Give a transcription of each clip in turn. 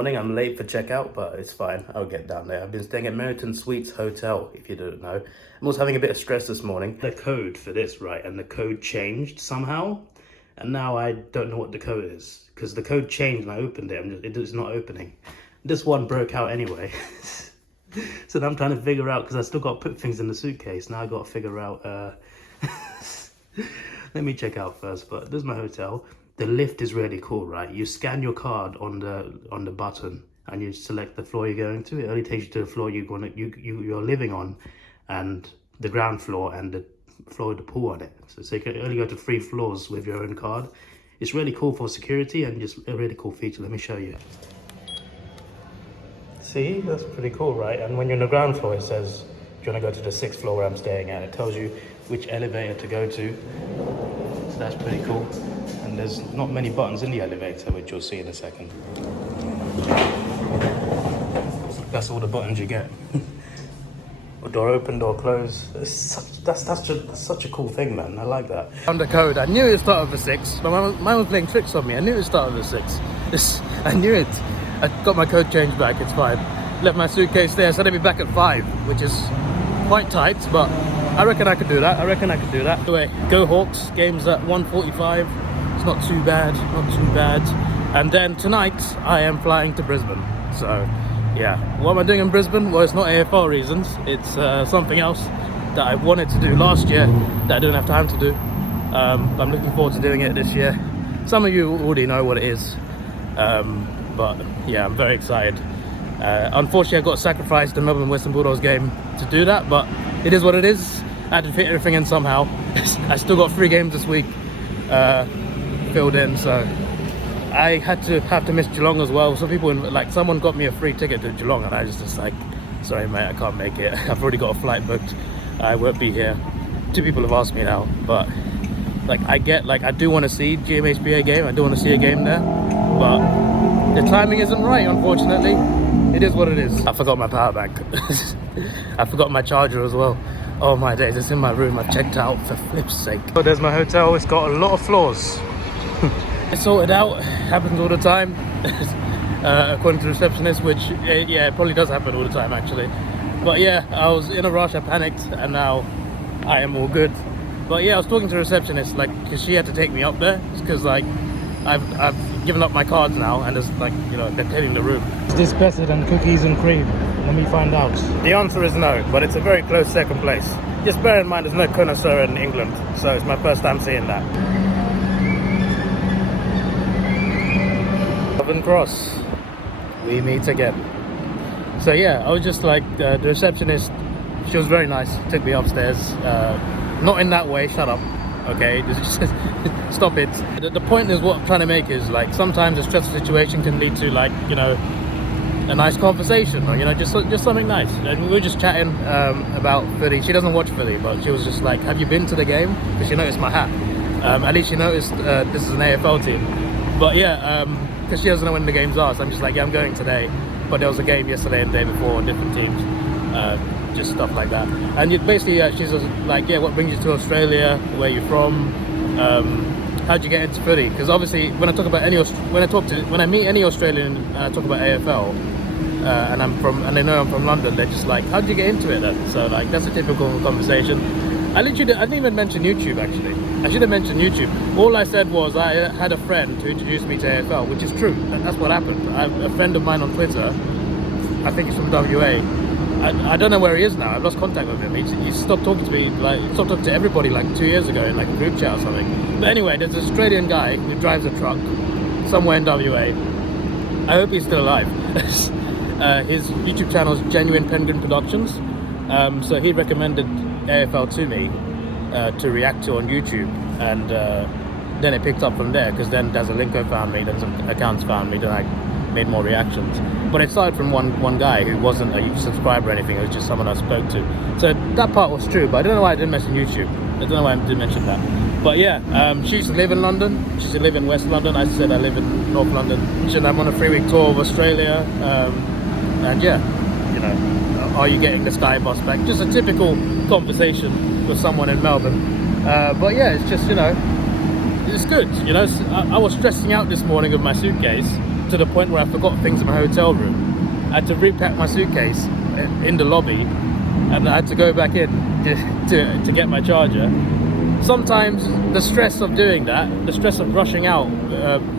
morning. I'm late for checkout, but it's fine. I'll get down there. I've been staying at Meriton Suites Hotel, if you don't know. I'm also having a bit of stress this morning. The code for this, right, and the code changed somehow. And now I don't know what the code is. Because the code changed and I opened it. It's not opening. This one broke out anyway. So now I'm trying to figure out, because I still got to put things in the suitcase. Now I got to figure out... Let me check out first, but this is my hotel. The lift is really cool, right? You scan your card on the button and you select the floor you're going to. It only takes you to the floor you're living on, and the ground floor and the floor with the pool on it. So you can only go to 3 floors with your own card. It's really cool for security and just a really cool feature. Let me show you. See, that's pretty cool, right? And when you're on the ground floor, it says, do you want to go to the 6th floor where I'm staying at? It tells you which elevator to go to. So that's pretty cool. And there's not many buttons in the elevator, which you'll see in a second. That's all the buttons you get. Door open, door close. That's such a cool thing, man. I like that. Found the code. I knew it started with a 6, but mine was playing tricks on me. I knew it started with a 6. I knew it. I got my code changed back. It's fine. Left my suitcase there, so I'll be back at 5, which is quite tight, but I reckon I could do that. Anyway, go Hawks. Game's at 1:45. It's not too bad, And then tonight, I am flying to Brisbane. So, yeah. What am I doing in Brisbane? Well, it's not AFL reasons. It's something else that I wanted to do last year that I didn't have time to do. I'm looking forward to doing it this year. Some of you already know what it is. But, yeah, I'm very excited. Unfortunately, I got sacrificed the Melbourne Western Bulldogs game to do that, but it is what it is. I had to fit everything in somehow. I still got 3 games this week filled in, so I have to miss Geelong as well. Some people, someone got me a free ticket to Geelong, and I was just like, sorry mate, I can't make it. I've already got a flight booked. I won't be here. 2 people have asked me now, but I do want to see GMHBA game. I do want to see a game there, but the timing isn't right, unfortunately. It is what it is. I forgot my power bank. I forgot my charger as well. Oh my days, it's in my room. I've checked out, for flip's sake. So there's my hotel. It's got a lot of floors. It's sorted out. Happens all the time. According to the receptionist, which, yeah, it probably does happen all the time, actually. But yeah, I was in a rush, I panicked, and now I am all good. But yeah, I was talking to the receptionist, because she had to take me up there. Because, I've given up my cards now, and there's, they're cleaning the room. Is this better than cookies and cream? Let me find out. The answer is no, but it's a very close second place. Just bear in mind there's no connoisseur in England, so it's my first time seeing that. Southern Cross, we meet again. So yeah, I was just the receptionist, she was very nice, took me upstairs. Not in that way, shut up. Okay, just stop it. The point is, what I'm trying to make is sometimes a stressful situation can lead to a nice conversation, or just something nice. And we were just chatting about footy. She doesn't watch footy, but she was just like, have you been to the game? Because she noticed my hat. At least she noticed this is an AFL team. But yeah, because she doesn't know when the games are, so I'm just like, yeah, I'm going today. But there was a game yesterday and the day before on different teams. Just stuff like that. And basically, she's just like, yeah, what brings you to Australia? Where you're from? How'd you get into footy? Because obviously, when I meet any Australian and I talk about AFL, and they know I'm from London, they're just like, how'd you get into it then? So that's a typical conversation. I didn't even mention YouTube actually. I should have mentioned YouTube. All I said was I had a friend who introduced me to AFL, which is true. That's what happened. A friend of mine on Twitter, I think he's from WA. I don't know where he is now. I've lost contact with him. He stopped talking to me, stopped talking to everybody 2 years ago in a group chat or something. But anyway, there's an Australian guy who drives a truck somewhere in WA. I hope he's still alive. His YouTube channel is Genuine Penguin Productions. So he recommended AFL to me to react to on YouTube, and then it picked up from there, because then Dazalinko found me, then some accounts found me, then I made more reactions. But it started from one guy who wasn't a subscriber or anything. It was just someone I spoke to. So that part was true, but I don't know why I didn't mention YouTube. I don't know why I didn't mention that. But yeah, she used to live in London. She used to live in West London. I said I live in North London. And I'm on a 3-week tour of Australia. And yeah, are you getting the Sky bus back? Just a typical conversation with someone in Melbourne. But yeah, it's just, it's good. I was stressing out this morning with my suitcase, to the point where I forgot things in my hotel room. I had to repack my suitcase in the lobby, and I had to go back in to get my charger. Sometimes the stress of doing that, the stress of rushing out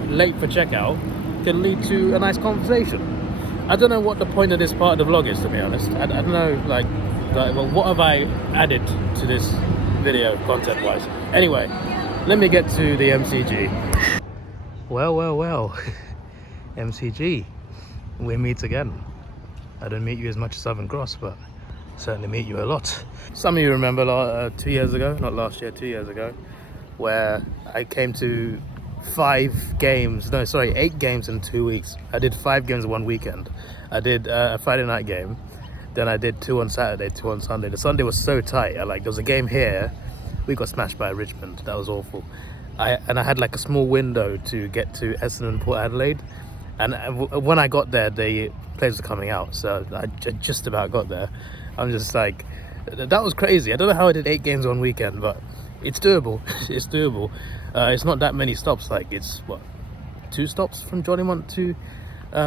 late for checkout, can lead to a nice conversation. I don't know what the point of this part of the vlog is, to be honest. I don't know, like well, what have I added to this video content wise? Anyway, let me get to the MCG. Well, MCG, we meet again. I don't meet you as much as Southern Cross, but certainly meet you a lot. Some of you remember 2 years ago, not last year, 2 years ago, where I came to 8 games in 2 weeks. I did 5 games in one weekend. I did a Friday night game, then I did 2 on Saturday, 2 on Sunday. The Sunday was so tight. There was a game here, we got smashed by Richmond. That was awful. I had like a small window to get to Essendon and Port Adelaide, and when I got there, the players were coming out, so I just about got there. I'm just like, that was crazy. I don't know how I did 8 games one weekend, but it's doable. It's doable. It's not that many stops. Like, it's what, 2 stops from Jolimont to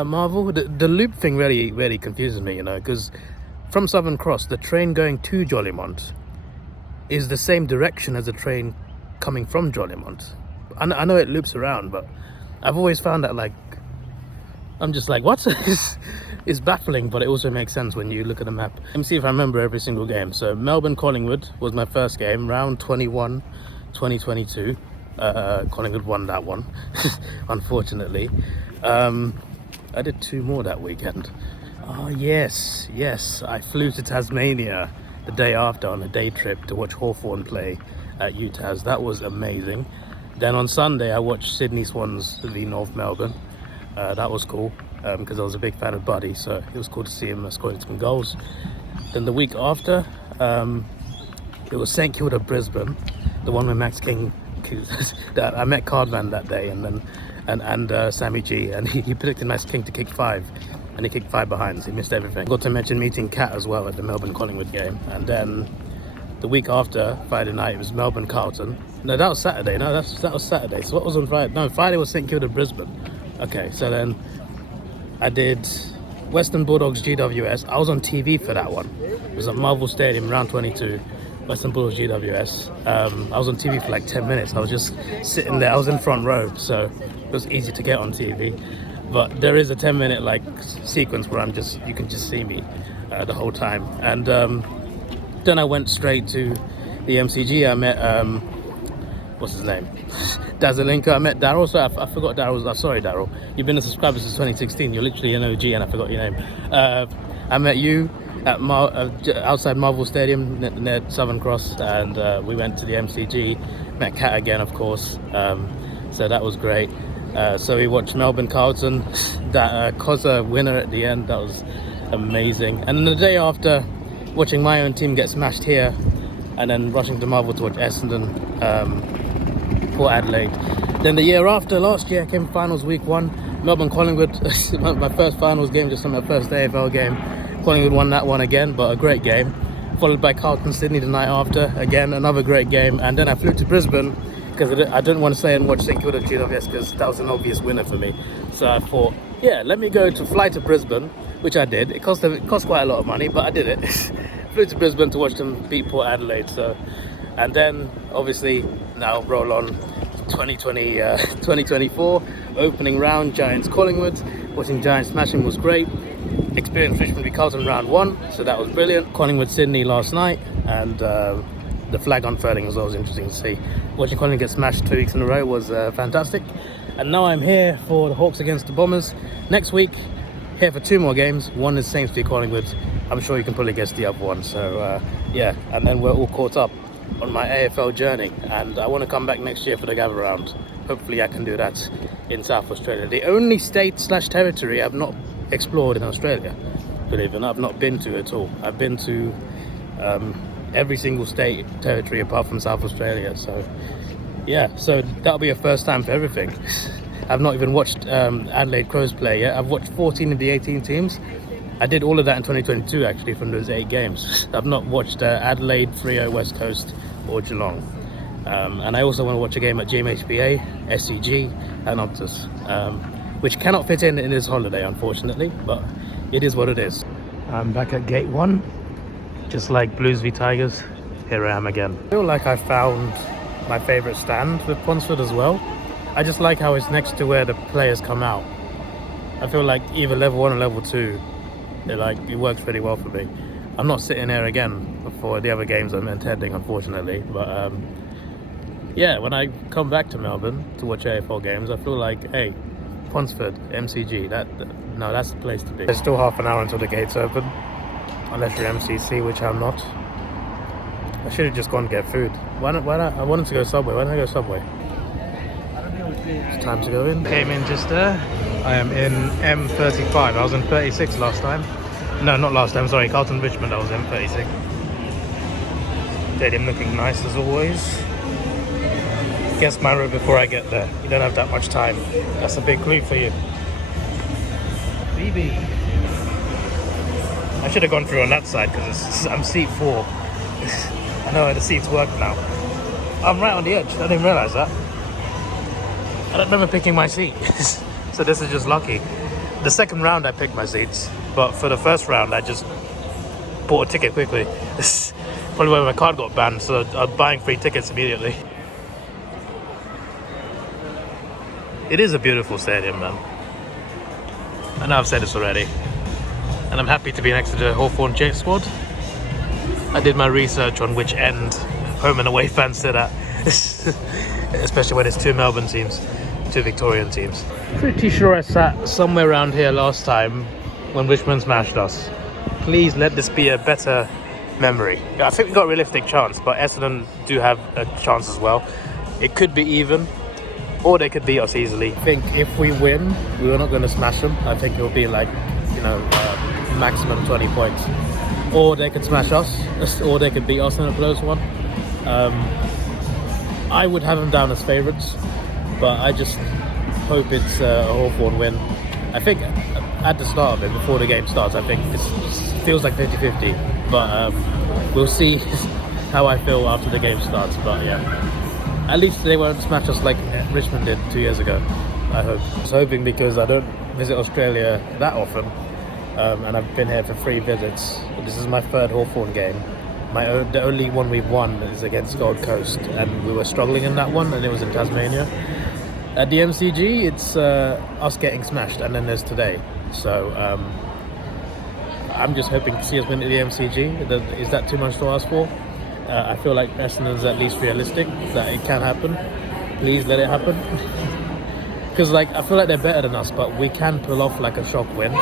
Marvel. The loop thing really confuses me, because from Southern Cross, the train going to Jolimont is the same direction as the train coming from Jolimont. I know it loops around, but I've always found that, like, I'm just like, what? It's baffling, but it also makes sense when you look at the map. Let me see if I remember every single game. So Melbourne Collingwood was my first game, round 21, 2022. Collingwood won that one, unfortunately. I did 2 more that weekend. Oh yes, I flew to Tasmania the day after on a day trip to watch Hawthorn play at UTAS. That was amazing. Then on Sunday I watched Sydney Swans v North Melbourne. That was cool, because I was a big fan of Buddy, so it was cool to see him scoring some goals. Then the week after, it was St Kilda Brisbane, the one with Max King. That I met Cardman that day, and Sammy G, and he predicted Max King to kick 5, and he kicked 5 behinds. He missed everything. Got to mention meeting Kat as well at the Melbourne Collingwood game. And then the week after, Friday night, it was Melbourne Carlton. No, that was Saturday. No, that was Saturday. So what was on Friday? No, Friday was St Kilda Brisbane. Okay, so then I did Western Bulldogs GWS. I was on TV for that one. It was at Marvel Stadium, round 22. Western Bulldogs GWS. I was on TV for like 10 minutes. I was just sitting there. I was in front row, so it was easy to get on TV. But there is a 10-minute like sequence where you can just see me the whole time. And then I went straight to the MCG. I met what's his name? Dazalinka. I met Daryl. So I forgot Daryl's. Sorry, Daryl. You've been a subscriber since 2016. You're literally an OG, and I forgot your name. I met you at outside Marvel Stadium near Southern Cross, and we went to the MCG. Met Kat again, of course. So that was great. So we watched Melbourne Carlton. That Cozza winner at the end. That was amazing. And then the day after, watching my own team get smashed here, and then rushing to Marvel to watch Essendon, Port Adelaide. Then the year after, last year, came finals week 1. Melbourne Collingwood, my first finals game, just on my first AFL game. Collingwood won that one again, but a great game. Followed by Carlton Sydney the night after, again another great game. And then I flew to Brisbane because I didn't want to stay and watch St Kilda GWS because that was an obvious winner for me. So I thought, yeah, let me fly to Brisbane, which I did. It cost quite a lot of money, but I did it. Flew to Brisbane to watch them beat Port Adelaide. So, and then obviously now roll on 2024 opening round, Giants Collingwood. Watching Giants smashing was great. Experienced Richmond v Carlton round 1, so that was brilliant. Collingwood Sydney last night, and the flag unfurling as well was interesting to see. Watching Collingwood get smashed 2 weeks in a row was fantastic. And now I'm here for the Hawks against the Bombers. Next week, here for 2 more games. One is Saints v Collingwood. I'm sure you can probably guess the other one. So yeah, and then we're all caught up on my AFL journey, and I want to come back next year for the gather round. Hopefully I can do that in South Australia. The only state/territory I've not explored in Australia, believe it or not, I've not been to at all. I've been to every single state territory apart from South Australia. So yeah, so that'll be a first time for everything. I've not even watched Adelaide Crows play yet. I've watched 14 of the 18 teams. I did all of that in 2022 actually, from those 8 games. I've not watched Adelaide, Freo, West Coast or Geelong. And I also want to watch a game at GMHBA, SCG and Optus. which cannot fit in his holiday, unfortunately, but it is what it is. I'm back at gate 1, just like Blues v Tigers. Here I am again. I feel like I found my favourite stand with Ponsford as well. I just like how it's next to where the players come out. I feel like either level 1 or level 2, it works pretty well for me. I'm not sitting here again for the other games I'm attending, unfortunately, but yeah, when I come back to Melbourne to watch AFL games, I feel like, hey, Ponsford, MCG, that's the place to be. There's still half an hour until the gates open, unless you're MCC, which I'm not. I should have just gone to get food. Why not? I wanted to go Subway. Why don't I go Subway? It's time to go in. Came in just there. I am in M35. I was in 36 last time. No, not last time, sorry. Carlton Richmond, I was in 36. Stadium looking nice as always. Guess my route before I get there. You don't have that much time. That's a big clue for you. BB. I should have gone through on that side because I'm seat 4. I know how the seats work now. I'm right on the edge. I didn't realise that. I don't remember picking my seat. So this is just lucky. The second round I picked my seats, but for the first round I just bought a ticket quickly. Probably why my card got banned, so I was buying free tickets immediately. It is a beautiful stadium, man. I know I've said this already. And I'm happy to be next to the Hawthorn J squad. I did my research on which end home and away fans sit at. Especially when it's 2 Melbourne teams, 2 Victorian teams. Pretty sure I sat somewhere around here last time when Richmond smashed us. Please let this be a better memory. I think we got a realistic chance, but Essendon do have a chance as well. It could be even, or they could beat us easily. I think if we win, we're not going to smash them. I think it'll be like, maximum 20 points. Or they could smash us, or they could beat us in a close one. I would have them down as favourites, but I just hope it's a Hawthorn win. I think at the start of it, before the game starts, I think it feels like 50-50. But we'll see how I feel after the game starts. But yeah, at least they won't smash us like Richmond did 2 years ago, I hope. I was hoping, because I don't visit Australia that often, and I've been here for 3 visits. This is my 3rd Hawthorn game. The only one we've won is against Gold Coast, and we were struggling in that one, and it was in Tasmania. At the MCG, it's us getting smashed, and then there's today. So I'm just hoping to see us win at the MCG. Is that too much to ask for? I feel like Essendon's at least realistic, that it can happen. Please let it happen. Because I feel like they're better than us, but we can pull off like a shock win,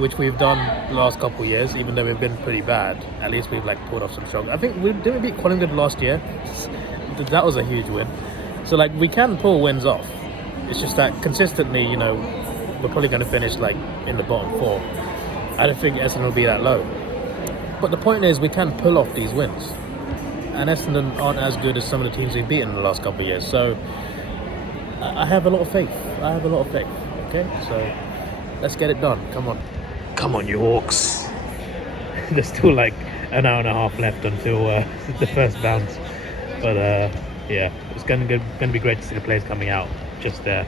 which we've done the last couple of years. Even though we've been pretty bad, at least we've pulled off some shock. I think we didn't beat Collingwood last year. That was a huge win. So we can pull wins off. It's just that consistently, we're probably going to finish in the bottom 4. I don't think Essendon will be that low. But the point is, we can pull off these wins. And Essendon aren't as good as some of the teams we've beaten in the last couple of years. So I have a lot of faith. Okay, so let's get it done. Come on. Come on, you Hawks. There's still an hour and a half left until the first bounce. But yeah, it's going to be great to see the players coming out just there.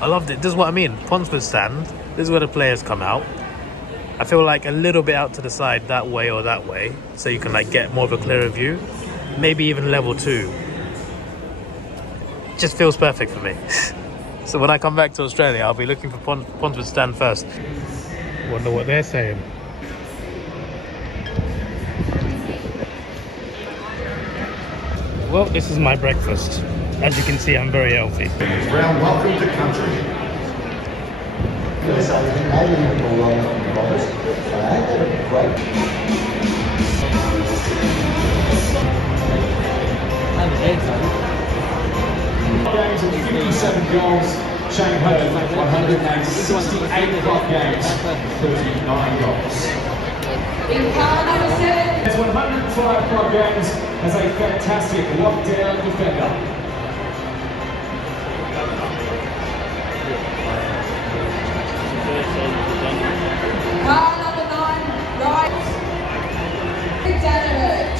I loved it. This is what I mean. Ponsford stand. This is where the players come out. I feel a little bit out to the side, that way or that way, so you can get more of a clearer view. Maybe even level 2. Just feels perfect for me. So when I come back to Australia, I'll be looking for Ponsford stand first. Wonder what they're saying. Well, this is my breakfast. As you can see, I'm very healthy. Round welcome to country. Games and 57 goals, Shane Hogan 168 club games, 39 goals. Has 105 club games as a fantastic lockdown defender. Car number 9, right.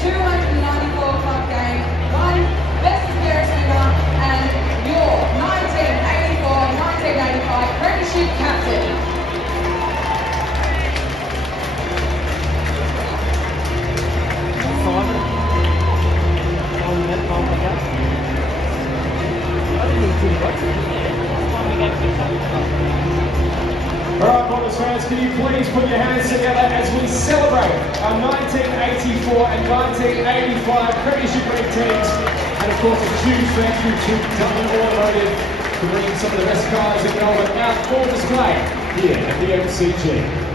294 club game, 1 best appearance winner, and your 19 All right, Borders fans, can you please put your hands together as we celebrate our 1984 and 1985 Premiership League teams, and of course a huge thank you to Dublin Automotive for bringing some of the best cars in Melbourne out for display here at the MCG.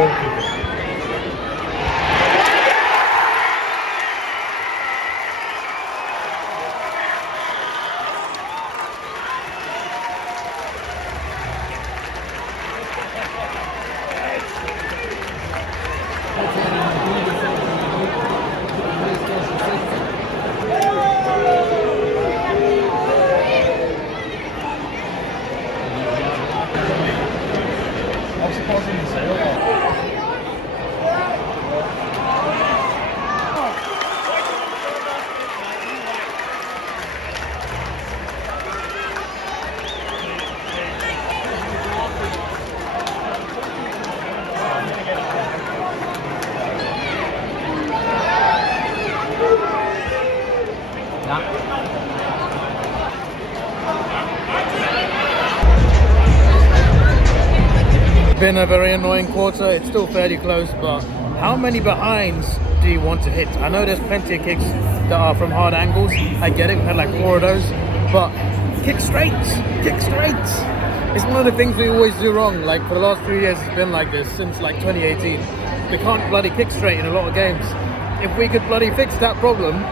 will keep it. Been a very annoying quarter. It's still fairly close, but how many behinds do you want to hit? I know there's plenty of kicks that are from hard angles. I get it, we had like 4 of those, but kick straight, kick straight. It's one of the things we always do wrong. Like for the last 3 years, it's been like this since like 2018. We can't bloody kick straight in a lot of games. If we could bloody fix that problem,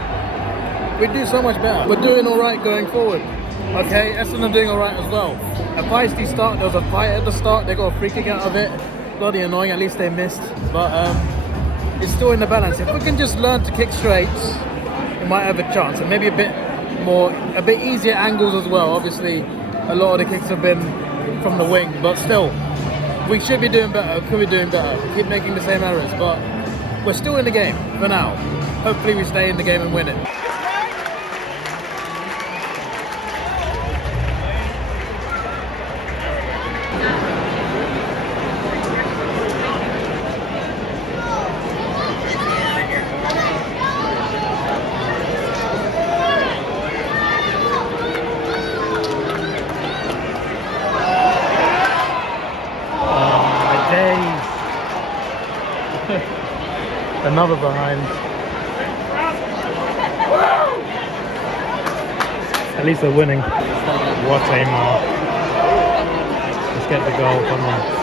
we'd do so much better. We're doing all right going forward. Okay, Essendon doing alright as well. A feisty start, there was a fight at the start, they got a free kick out of it. Bloody annoying, at least they missed. But it's still in the balance. If we can just learn to kick straight, we might have a chance. And maybe a bit easier angles as well. Obviously, a lot of the kicks have been from the wing, but still, we should be doing better, could be doing better. We keep making the same errors, but we're still in the game for now. Hopefully we stay in the game and win it. Another behind. At least they're winning. What a mark. Let's get the goal, come on.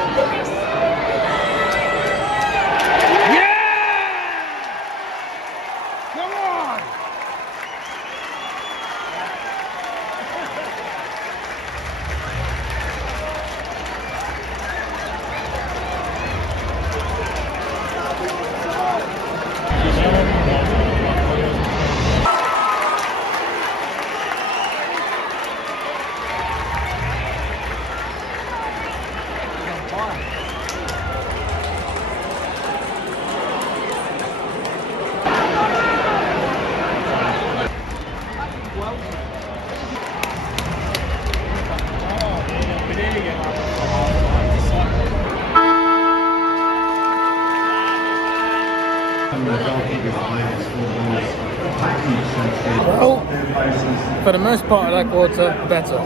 Well, for the most part of that quarter, better,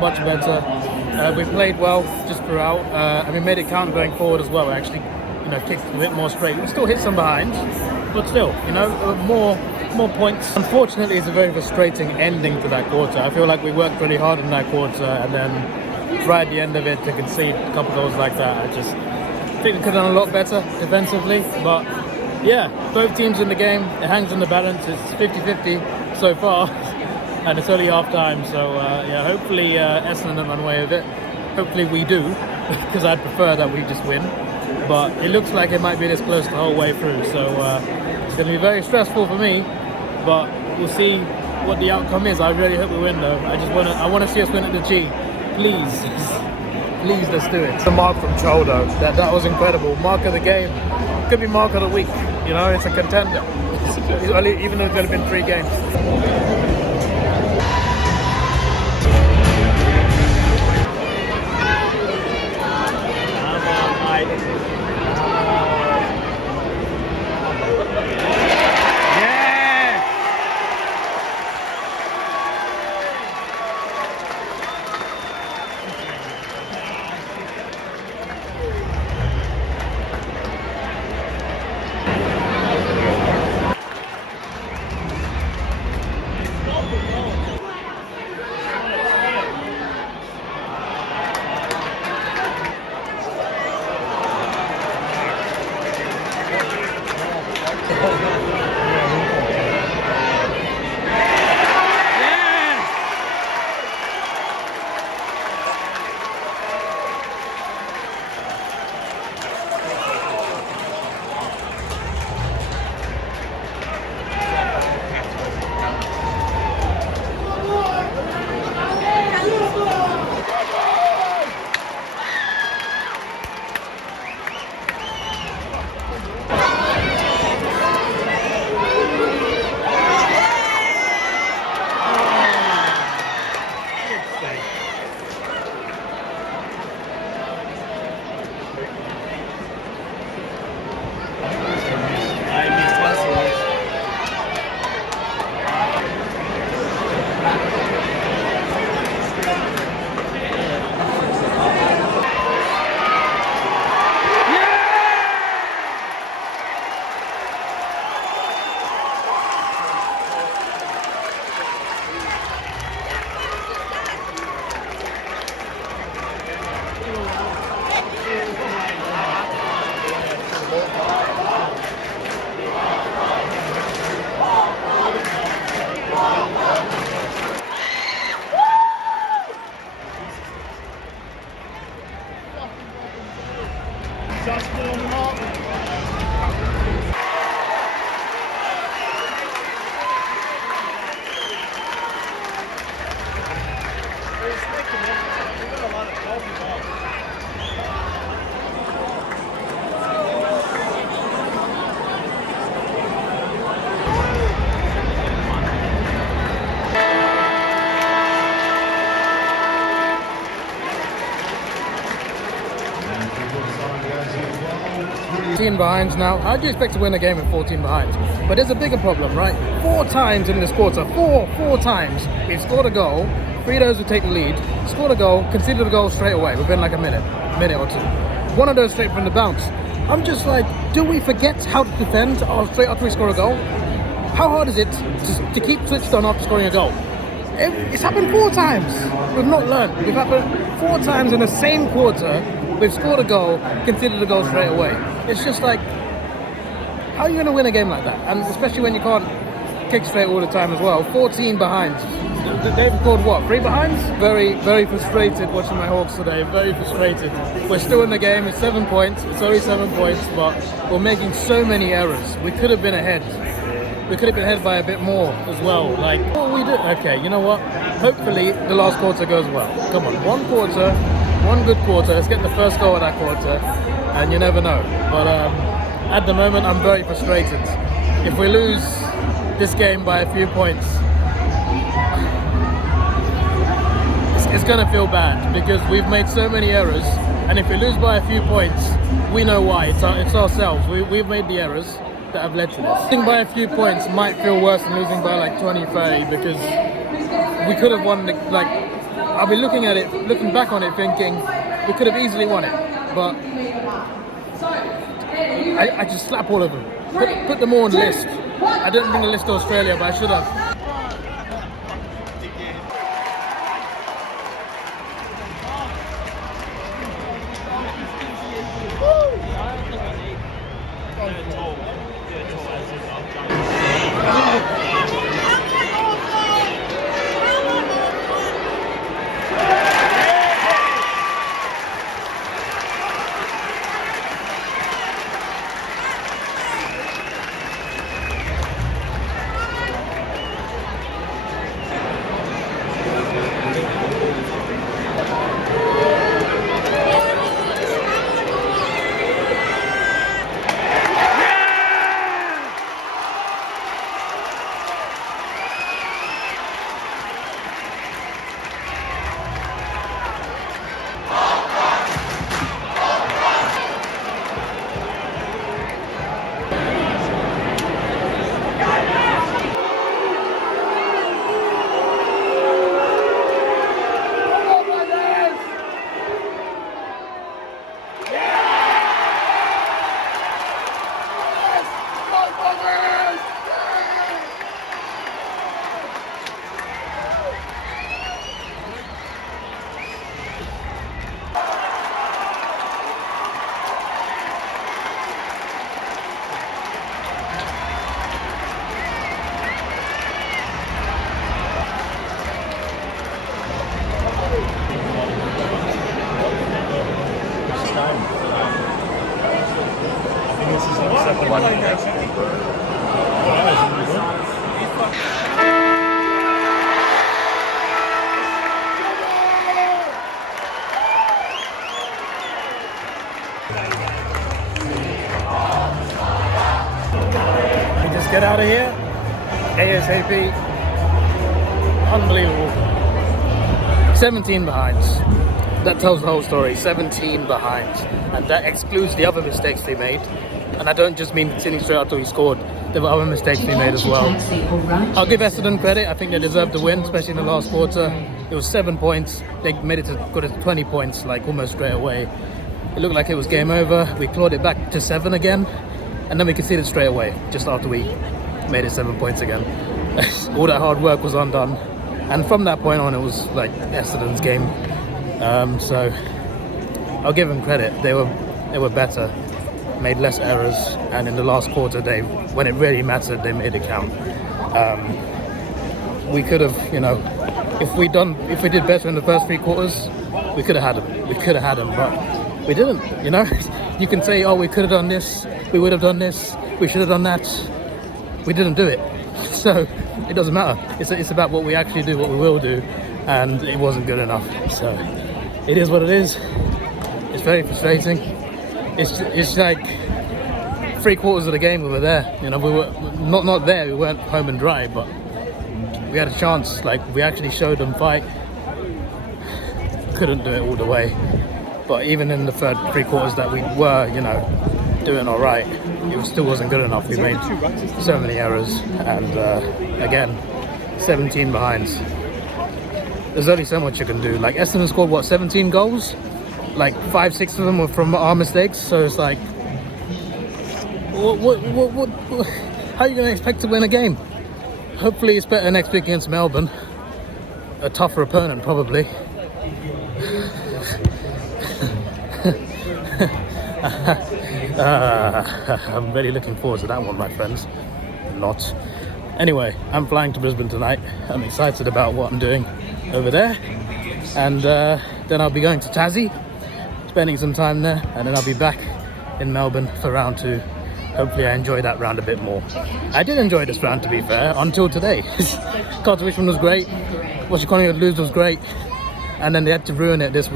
much better. We played well just throughout, and we made it count going forward as well. We actually, kicked a bit more straight. We still hit some behinds, but still, more points. Unfortunately, it's a very frustrating ending to that quarter. I feel like we worked really hard in that quarter, and then right at the end of it, to concede a couple of goals like that, I just think we could have done a lot better defensively, but yeah, both teams in the game, it hangs in the balance. It's 50-50 so far, and it's only half time, so yeah, hopefully Essendon run away with it. Hopefully we do, because I'd prefer that we just win, but it looks like it might be this close the whole way through, so it's going to be very stressful for me, but we'll see what the outcome is. I really hope we win though. I want to see us win at the G. Please, let's do it. The mark from Choldo, that was incredible. Mark of the game, could be mark of the week. It's a contender. Even though it's only been 3 games. Behinds now. How do you expect to win a game with 14 behinds? But there's a bigger problem, right? 4 times in this quarter, four times we've scored a goal. 3 of those would take the lead, scored a goal, conceded a goal straight away within like a minute or two. One of those straight from the bounce. I'm just like, do we forget how to defend straight after we score a goal? How hard is it to keep switched on after scoring a goal? It's happened 4 times. We've not learned. We've happened 4 times in the same quarter. We've scored a goal, conceded a goal straight away. It's just like, how are you going to win a game like that? And especially when you can't kick straight all the time as well. 14 behinds. They've scored what, 3 behinds? Very, very frustrated watching my Hawks today. Very frustrated. We're still in the game. It's 7 points. It's only 7 points, but we're making so many errors. We could have been ahead. We could have been ahead by a bit more as well. Like, what we do? Okay, you know what? Hopefully the last quarter goes well. Come on, 1 quarter, 1 good quarter. Let's get the first goal of that quarter, and you never know. But at the moment, I'm very frustrated. If we lose this game by a few points, it's going to feel bad because we've made so many errors, and if we lose by a few points, we know why. It's ourselves. We've made the errors that have led to this. Losing by a few points might feel worse than losing by like 20, 30 because we could have won. Like, I'll be looking back on it thinking we could have easily won it, but I just slap all of them. Put them all on the list. I don't bring the list to Australia, but I should have. Get out of here ASAP. Unbelievable. 17 behinds. That tells the whole story. 17 behinds, and that excludes the other mistakes they made. And I don't just mean continuing straight after we scored. There were other mistakes we made as well. I'll give Essendon credit. I think they deserved the win, especially in the last quarter. It was 7 points. They made it to got it to 20 points like almost straight away. It looked like it was game over. We clawed it back to 7 again. And then we conceded straight away, just after we made it 7 points again. All that hard work was undone. And from that point on, it was like Essendon's game. So I'll give them credit. They were better. made less errors, and in the last quarter, when it really mattered, they made it count. We could have, you know, if we did better in the first 3 quarters, we could have had them. We could have had them, but we didn't. You know, you can say, oh, we could have done this, we would have done this, we should have done that. We didn't do it, so it doesn't matter. It's about what we actually do, what we will do, and it wasn't good enough. So it is what it is. It's very frustrating. It's like 3 quarters of the game we were there. You know, we were not there. We weren't home and dry, but we had a chance. Like, we actually showed them fight. Couldn't do it all the way. But even in the third 3 quarters that we were, you know, doing all right, it still wasn't good enough. We made so many errors, and again, 17 behinds. There's only so much you can do. Like, Essendon scored what, 17 goals? Like 5-6 of them were from our mistakes. So it's like, what how are you going to expect to win a game? Hopefully it's better next week against Melbourne, a tougher opponent probably. I'm really looking forward to that one, my friends. Not. Anyway, I'm flying to Brisbane tonight. I'm excited about what I'm doing over there, and then I'll be going to Tassie, spending some time there, and then I'll be back in Melbourne for round 2. Hopefully I enjoy that round a bit more. I did enjoy this round, to be fair, until today. Carter Richmond was great, Watching Collingwood lose was great, and then they had to ruin it. It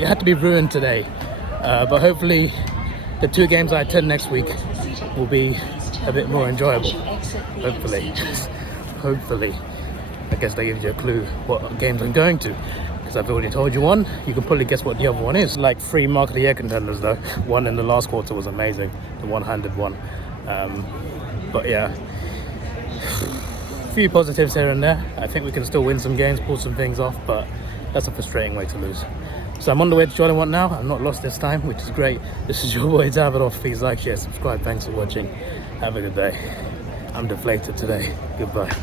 had to be ruined today. But hopefully the 2 games I attend next week will be a bit more enjoyable. Hopefully. Hopefully. I guess that gives you a clue what games I'm going to, because I've already told you one. You can probably guess what the other one is. Like 3 Mark of the Year contenders though. One in the last quarter was amazing, the one-handed one. But yeah, a few positives here and there. I think we can still win some games, pull some things off, but that's a frustrating way to lose. So I'm on the way to Jordan 1 now. I'm not lost this time, which is great. This is your boy Davidoff. Please like, share, subscribe. Thanks for watching. Have a good day. I'm deflated today. Goodbye.